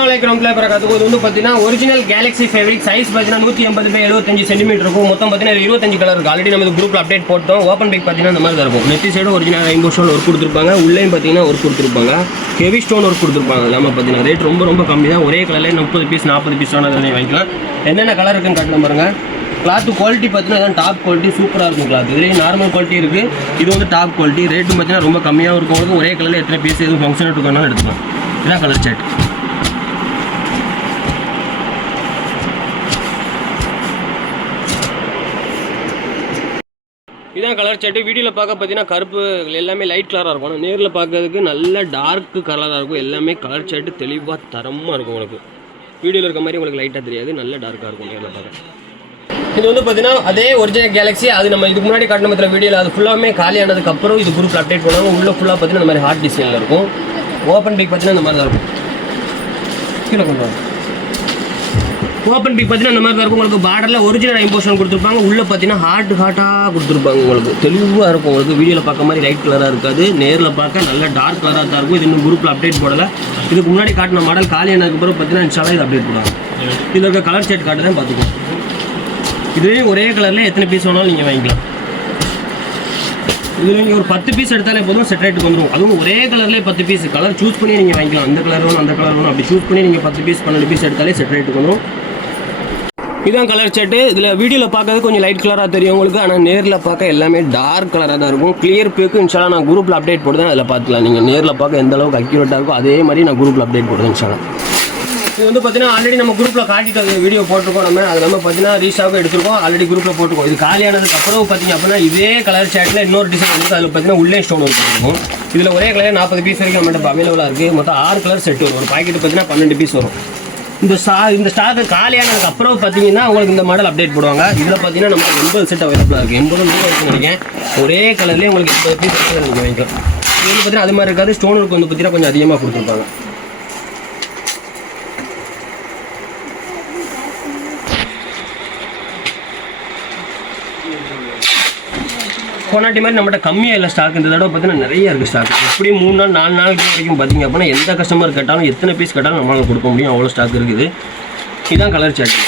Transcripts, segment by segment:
இது வந்து பார்த்தீங்கன்னா ஒரிஜினல் கேலக்ஸி ஃபேப்ரிக் சைஸ் பார்த்தீங்கன்னா 180 சென்டிமீட்டர் இருக்கும். மொத்தம் பார்த்தீங்கன்னா 25 கலர் இருக்குது. ஆல்ரெடி நம்ம குரூப்பில் அப்டேட் போட்டோம். ஓப்பன் பேக் பார்த்தீங்கன்னா இந்த மாதிரி தான் இருக்கும். நெத்தி side original rainbow stone work கொடுத்துருப்பாங்க. உள்ளேயும் பார்த்தீங்கன்னா ஒர்க் கொடுத்துருப்பாங்க. ஹெவி ஸ்டோன் ஒர்க் கொடுத்துருப்பாங்க. இல்லாமல் பார்த்தீங்கன்னா ரேட் ரொம்ப கம்மி தான். ஒரே கலரில் 30 பீஸ் 40 பீஸ் வேணால் அதனை வாங்கிக்கலாம். என்னென்ன கலர் இருக்குன்னு காட்டலாம் பாருங்க. கிளாத் குவாலிட்டி பார்த்தீங்கன்னா அதான் டாப் குவாலிட்டி சூப்பராக இருக்கும். கிளாத் இதுலேயும் நார்மல் குவாலிட்டி இருக்குது. இது வந்து டாப் குவாலிட்டி. ரேட்டும் பார்த்தீங்கன்னா ரொம்ப கம்மியாகவும் இருக்கும். ஒரே கலரில் எத்தனை பீஸ் எதுவும் ஃபங்க்ஷன் எடுத்துக்கணும் எடுத்துக்கலாம். இதான் கலர் சார்ட். இதான் கலர் சார்ட்டு. வீடியோவில் பார்க்க பார்த்தீங்கன்னா கருப்பு எல்லாமே லைட் கலராக இருக்கும். ஆனால் நேரில் பார்க்கறதுக்கு நல்ல டார்க் கலராக இருக்கும். எல்லாமே கலர் சார்ட்டு தெளிவாக தரமாக இருக்கும். உங்களுக்கு வீடியோவில் இருக்க மாதிரி உங்களுக்கு லைட்டாக தெரியாது. நல்ல டார்க்காக இருக்கும் நேரில் பார்க்க. இது வந்து பார்த்தீங்கன்னா அதே ஒரிஜினல் கேலக்ஸி. அது நம்ம இதுக்கு முன்னாடி காட்டின மற்ற வீடியோவில் அது ஃபுல்லாமே காலியானதுக்கப்புறம் இது குரூப்பில் அப்டேட் பண்ணுவாங்க. உள்ளே ஃபுல்லாக பார்த்தீங்கன்னா இந்த மாதிரி ஹார்ட் டிசைனில் இருக்கும். ஓப்பன் பிக் பார்த்தீங்கன்னா இந்த மாதிரி தான் இருக்கும். கீழே கொண்டு வாங்க. ஓப்பன் பிக் பார்த்தீங்கன்னா இந்த மாதிரி தான் இருக்கும். உங்களுக்கு பார்டரில் ஒரிஜினல் இம்போஷன் கொடுத்துருப்பாங்க. உள்ளே பார்த்தீங்கன்னா ஹார்ட்டாக கொடுத்துருப்பாங்க. உங்களுக்கு தெளிவாக இருக்கும். உங்களுக்கு வீடியோவில் பார்க்க மாதிரி லைட் கலராக இருக்காது. நேரில் பார்க்க நல்ல டார்க் கலராக தான் இருக்கும். இது இன்னும் குரூப்பில் அப்டேட் போடலை. இதுக்கு முன்னாடி காட்டின மாடல் காலியானதுக்கு அப்புறம் பார்த்தீங்கன்னா இன்ஷால்லா இது அப்டேட் பண்ணுவாங்க. இதில் இருக்க கலர் செட் காட்டு தான் பார்த்துக்கோங்க. இதுவே ஒரே கலரில் எத்தனை பீஸ் வேணாலும் நீங்கள் வாங்கிக்கலாம். இதில் நீங்கள் ஒரு 10 பீஸ் எடுத்தாலே போதும் செட் ரேட்டுக்கு வந்துடும். அதுவும் ஒரே கலர்லேயே 10 பீஸ் கலர் சூஸ் பண்ணி நீங்கள் வாங்கிக்கலாம். அந்த கலர் வேணும் அந்த கலர் வேணும் அப்படி சூஸ் பண்ணி நீங்கள் 10 பீஸ் 12 பீஸ் எடுத்தாலே செட் ரேட்டுக்கு வந்துடும். இதுதான் கலர் செட்டு. இதில் வீடியோவில் பார்க்கறது கொஞ்சம் லைட் கலராக தெரியும் உங்களுக்கு. ஆனால் நேரில் பார்க்க எல்லாமே டார்க் கலராக தான் இருக்கும். கிளியர் பேக்கு இன்ஷால்லா நான் குரூப்பில் அப்டேட் போடுறேன். அதில் பார்த்துக்கலாம். நீங்கள் நேரில் பார்க்க எந்த அளவுக்கு அக்யூரேட்டாக இருக்கும் அதே மாதிரி நான் குரூப்பில் அப்டேட் போடுறேன் இன்ஷால்லா. இது வந்து பார்த்தீங்கன்னா ஆல்ரெடி நம்ம குரூப்பில் காட்டிட்டு வீடியோ போட்டிருக்கோம். நம்ம அது நம்ம பார்த்தீங்கன்னா ரீஸ்டாக்கும் எடுத்துருக்கோம். ஆல்ரெடி குரூப்பில் போட்டிருக்கோம். இது காலியானதுக்கு அப்புறம் பார்த்தீங்க அப்படின்னா இதே கலர் சார்ட்டில் இன்னொரு டிசைன் இருக்குது. அதில் பார்த்தீங்கன்னா உள்ளே ஸ்டோன் ஒர்க் இருக்கும். இதில் ஒரே கலர் 40 பீஸ் வரைக்கும் நம்மகிட்ட அவைலபிளாக இருக்குது. மொத்தம் 6 கலர் செட் வரும். ஒரு பாக்கெட் பார்த்தீங்கன்னா 12 பீஸ் வரும். இந்த ஸ்டாக்கு காலியானதுக்கு அப்புறம் பார்த்தீங்கன்னா உங்களுக்கு இந்த மாடல் அப்டேட் போடுவாங்க. இதில் பார்த்தீங்கன்னா நமக்கு 80 செட் அவைலபிளாக இருக்குது. 80 இருக்குன்னு நினைக்கிறேன். ஒரே கலர்லேயே உங்களுக்கு 80 பீஸ் நீங்கள் வாங்கிக்கலாம். இது வந்து பார்த்தீங்கன்னா அது மாதிரி இருக்காது. ஸ்டோன் ஒர்க் வந்து பார்த்தீங்கன்னா கொஞ்சம் அதிகமாக கொடுத்துருப்பாங்க. போனாட்டி மாதிரி நம்மகிட்ட கம்மியாக இல்லை ஸ்டாக். இந்த தடவை பார்த்தீங்கன்னா நிறைய இருக்குது ஸ்டாக். எப்படி 3 நாள் 4 நாளைக்கு வரைக்கும் பார்த்தீங்க அப்படின்னா எந்த கஸ்டமர் கேட்டாலும் எத்தனை பீஸ் கேட்டாலும் நம்மளால் கொடுக்க முடியும். அவ்வளோ ஸ்டாக் இருக்குது. இதுதான் கலர் சார்ட்.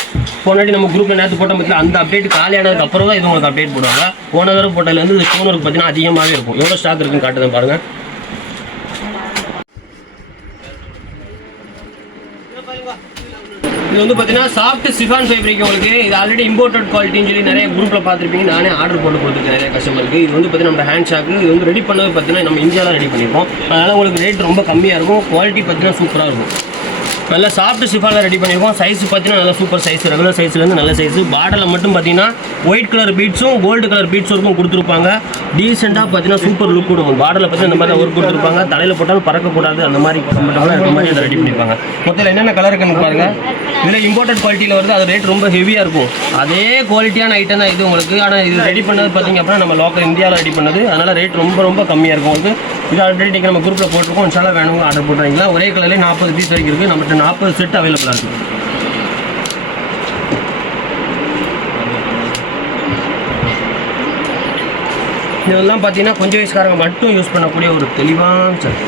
போனாட்டி நம்ம குரூப்பில் நேற்று போட்ட பற்றி அந்த அப்டேட் காலியானதுக்கு அப்புறம் தான் இது உங்களுக்கு அப்டேட் போடுவாங்க. போன தடவை போட்டதுலேருந்து இந்த ஸ்டோன் ஒர்க் பார்த்தீங்கன்னா அதிகமாகவே இருக்கும். எவ்வளோ ஸ்டாக் இருக்குன்னு காட்டுதான் பாருங்கள். இது வந்து பார்த்தீங்கன்னா சாஃப்ட் சிஃபான் ஃபேப்ரிக். உங்களுக்கு இது ஆல்ரெடி இம்போர்ட்டட் குவாலிட்டின்னு சொல்லி நிறைய குரூப்பில் பார்த்துருப்பீங்க. நானே ஆர்டர் போட்டு கொடுத்துருக்கேன் நிறைய கஸ்டமருக்கு. இது வந்து பார்த்தீங்கன்னா நம்ம ஹேண்ட் ஷாக்கு. இது வந்து ரெடி பண்ணது பார்த்தீங்கன்னா நம்ம இந்தியாவில் ரெடி பண்ணியிருக்கோம். அதனால் உங்களுக்கு ரேட் ரொம்ப கம்மியாக இருக்கும். குவாலிட்டி பார்த்தீங்கன்னா சூப்பராக இருக்கும். நல்லா சாஃப்ட் சிஃபானில் ரெடி பண்ணியிருக்கோம். சைஸ் பார்த்தீங்கன்னா நல்லா சூப்பர் சைஸ். ரெகுலர் சைஸ்லேருந்து நல்ல சைஸ். பார்டரில் மட்டும் பார்த்தீங்கன்னா ஒயிட் கலர் பீட்ஸும் கோல்டு கலர் பீட்ஸ் ஒர்க்கும் கொடுத்துருப்பாங்க. டீசெண்டாக பார்த்தீங்கன்னா சூப்பர் லுக் கொடுக்கும். பார்டரில் பார்த்தீங்கன்னா இந்த மாதிரி ஒர்க் கொடுத்துருப்பாங்க. தலையில் போட்டாலும் பறக்கக்கூடாது அந்த மாதிரி கம்ஃபர்டபுளாக இருக்க மாதிரி அதை ரெடி பண்ணியிருப்பாங்க. மொத்தத்தில் என்னென்ன கலர் இருக்குன்னு பாருங்கள். இதில் இம்போர்ட்டட் குவாலிட்டியில் வருது. அது ரேட் ரொம்ப ஹெவியாக இருக்கும். அதே குவாலிட்டியான ஐட்டம் தான் இது உங்களுக்கு. ஆனால் இது ரெடி பண்ணது பார்த்தீங்க அப்படின்னா நம்ம லோக்கல் இந்தியாவில் ரெடி பண்ணது. அதனால் ரேட் ரொம்ப கம்மியாக இருக்கும் உங்களுக்கு. இது ஆல்ரெடி நம்ம குரூப்பில் போட்டிருக்கோம். இன்ஷால்லா வேணுங்க ஆர்டர் போட்டுறீங்களா. ஒரே கலர்லேயே 40 பீஸ் வரைக்கும் இருக்குது. நம்மகிட்ட 40 செட் அவைலபிளாக இருக்குது. இதெல்லாம் பார்த்தீங்கன்னா கொஞ்சம் வயசுக்காரங்க மட்டும் யூஸ் பண்ணக்கூடிய ஒரு தெளிவான செட்.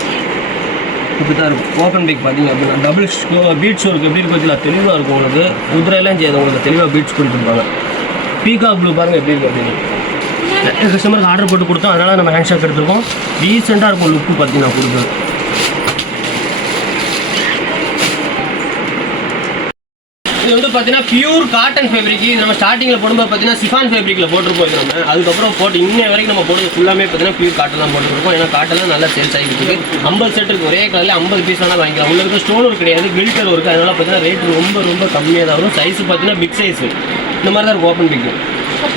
இப்படி தான் இருக்கும். ஓப்பன் பேக் பார்த்தீங்க அப்படின்னா டபுள் பீட்ஸ் ஒர்க் எப்படி இருக்கும் பார்த்தீங்களா. தெளிவாக இருக்கும் உங்களுக்கு. குதிரையெல்லாம் செய்யாது உங்களுக்கு. தெளிவாக பீட்ஸ் கொடுத்துருப்பாங்க. பீகாக் ப்ளூ பாருங்கள் எப்படி இருக்குது அப்படின்னு கஸ்டமருக்கு ஆர்டர் போட்டு கொடுத்தோம். அதனால் நம்ம ஹேண்ட் ஷாக் எடுத்துருக்கோம். ரீசெண்டாக இருக்கும் லுக்கு பார்த்தீங்கன்னா கொடுக்குறது. இது வந்து பார்த்தீங்கன்னா பியூர் காட்டன் ஃபேப்ரிக். இது நம்ம ஸ்டார்டிங்கில் போடும்போது பார்த்தீங்கன்னா சிஃபான் ஃபேப்ரிக்கில் போட்டிருப்போம். இது நம்ம அதுக்கப்புறம் போட்டு இன்னும் வரைக்கும் நம்ம போடுறது ஃபுல்லாமே பார்த்தீங்கன்னா பியூர் காட்டன் தான் போட்டுருக்கோம். ஏன்னா காட்டெல்லாம் நல்லா சேல்ஸ் ஆகிட்டு இருக்குது. 50 செட் இருக்குது. ஒரே கலரில் 50 பீஸ் வேணால் வாங்கிக்கலாம். உள்ள இருக்க ஸ்டோன் ஒர்க் கிடையாது, கில்டர் ஒர்க். அதனால் பார்த்தீங்கன்னா ரேட் ரொம்ப கம்மியாக தான் வரும். சைஸ் பார்த்தீங்கன்னா பிக் சைஸ் இந்த மாதிரி தான் இருக்கும். ஓப்பன் பிக்கு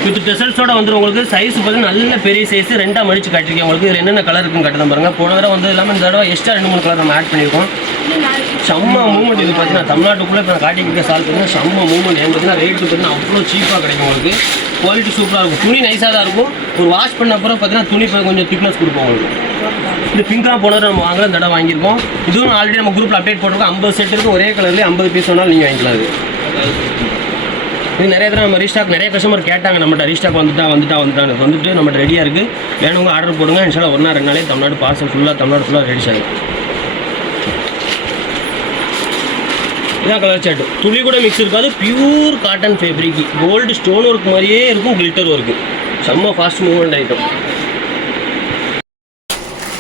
வித் டெசல்ஸோட வந்துடும் உங்களுக்கு. சைஸ் பார்த்தீங்கன்னா நல்ல பெரிய சைஸ். 2ஆக மடிச்சு காட்டிருக்கேன் உங்களுக்கு. இதில் என்னென்ன கலர் இருக்குன்னு காட்டுதான் பாருங்கள். போன தடவை வந்து இல்லாமல் இந்த தடவை எக்ஸ்ட்ரா 2-3 கலர் நம்ம ஆட் பண்ணியிருக்கோம். செம்ம மூவ்மெண்ட். இது பார்த்தீங்கன்னா தமிழ்நாட்டுக்குள்ளே இப்போ நான் காட்டிக்கிட்ட சால் பார்த்தீங்கன்னா செம்ம மூவ்மெண்ட். ஏன் பார்த்தீங்கன்னா ரேட்டு பார்த்தீங்கன்னா அவ்வளோ சீப்பாக கிடைக்கும் உங்களுக்கு. குவாலிட்டி சூப்பராக இருக்கும். துணி நைஸாக தான் இருக்கும். ஒரு வாஷ் பண்ண அப்புறம் பார்த்தீங்கன்னா துணி கொஞ்சம் திக்னஸ் கொடுப்போம் உங்களுக்கு. இது பிங்க்லாம் போனது நம்ம வாங்கல தடவை வாங்கியிருக்கோம். இதுவும் ஆல்ரெடி நம்ம குரூப்பில் அப்டேட் போட்டிருக்கோம். 50 செட் இருக்குது. ஒரே கலர்லேயே 50 பீஸ் வேணாலும் நீங்கள் வாங்கிக்கலாம். இது நிறைய தடவை நம்ம ரீஸ்டாக் நிறைய கஸ்டமர் கேட்டாங்க. நம்மகிட்ட ரீஸ்டாக் வந்துட்டு நம்மகிட்ட ரெடியாக இருக்குது. வேணுங்க ஆர்டர் போடுங்க. இன்ஷால்லா 1 நாள் 2 நாளே தமிழ்நாடு பார்சல் ஃபுல்லாக ரெடி ஆகும். இதான் கலர் சார்ட். துளி கூட மிக்ஸ் இருக்காது. Pure cotton fabric. Gold stone work மாதிரியே இருக்கும். Glitter work. செம்ம ஃபாஸ்ட் மூவ்மெண்ட் ஐட்டம்.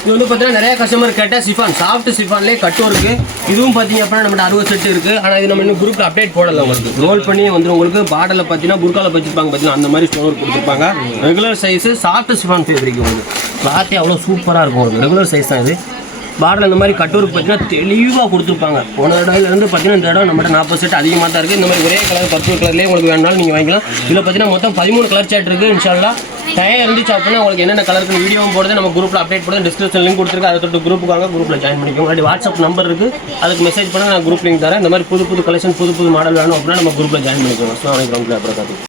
இது வந்து பார்த்தீங்கன்னா நிறைய கஸ்டமர் கேட்டால் சிஃபான், சாஃப்ட் சிஃபான்லேயே கட் ஒர்க்கு. இதுவும் பார்த்தீங்க அப்படின்னா நம்மகிட்ட 60 செட் இருக்குது. ஆனால் இது நம்ம இன்னும் குரூப்பில் அப்டேட் போடலை. உங்களுக்கு ரோல் பண்ணி வந்துடும். உங்களுக்கு பாடலில் பார்த்தீங்கன்னா புர்காவில் வச்சுருப்பாங்க பார்த்தீங்கன்னா அந்த மாதிரி ஸ்டோன் ஒர்க் கொடுத்துருப்பாங்க. Regular size soft chiffon fabric. உங்களுக்கு கிளாத்தே அவ்வளோ சூப்பராக இருக்கும். உங்களுக்கு ரெகுலர் சைஸ் தான் இது. பாடல் இந்த மாதிரி கட்டூருக்கு பார்த்தீங்கன்னா தெளிவாக கொடுத்துருப்பாங்க. போன தடவையிலேருந்து பார்த்தீங்கன்னா இந்த தடவை நம்மகிட்ட 40 செட் அதிகமாக தான் இருக்குது. இந்த மாதிரி ஒரே கலர் பர்பிள் கலர்லேயே உங்களுக்கு வேணாலும் நீங்கள் வாங்கிக்கலாம். இதில் பார்த்தீங்கன்னா மொத்தம் 13 கலர் சார்ட் இருக்குது. இன்ஷால்லா டைம் இருந்துச்சு அப்படின்னா உங்களுக்கு என்னென்ன கலருக்கு வீடியோவும் போடுறது நம்ம குரூப்பில் அப்டேட் போடுறது. டிஸ்கிரிப்ஷன் லிங்க் கொடுத்துருக்கு. அதை தொட்டு குரூப்புக்கு வாங்க. குரூப்பில் ஜாயின் பண்ணிக்கோங்க. அப்படி வாட்ஸ்அப் நம்பர் இருக்குது. அதுக்கு மெசேஜ் பண்ணால் நான் குரூப் லிங்க் தரேன். இந்த மாதிரி புது புது கலெக்ஷன் புது புது மாடல் வேணும் அப்படின்னா நம்ம குரூப்பில் ஜாயின் பண்ணிக்கோங்க. அஸ்ஸலாமு அலைக்கும் வரஹ்மத்துல்லாஹி வபரகாத்துஹு.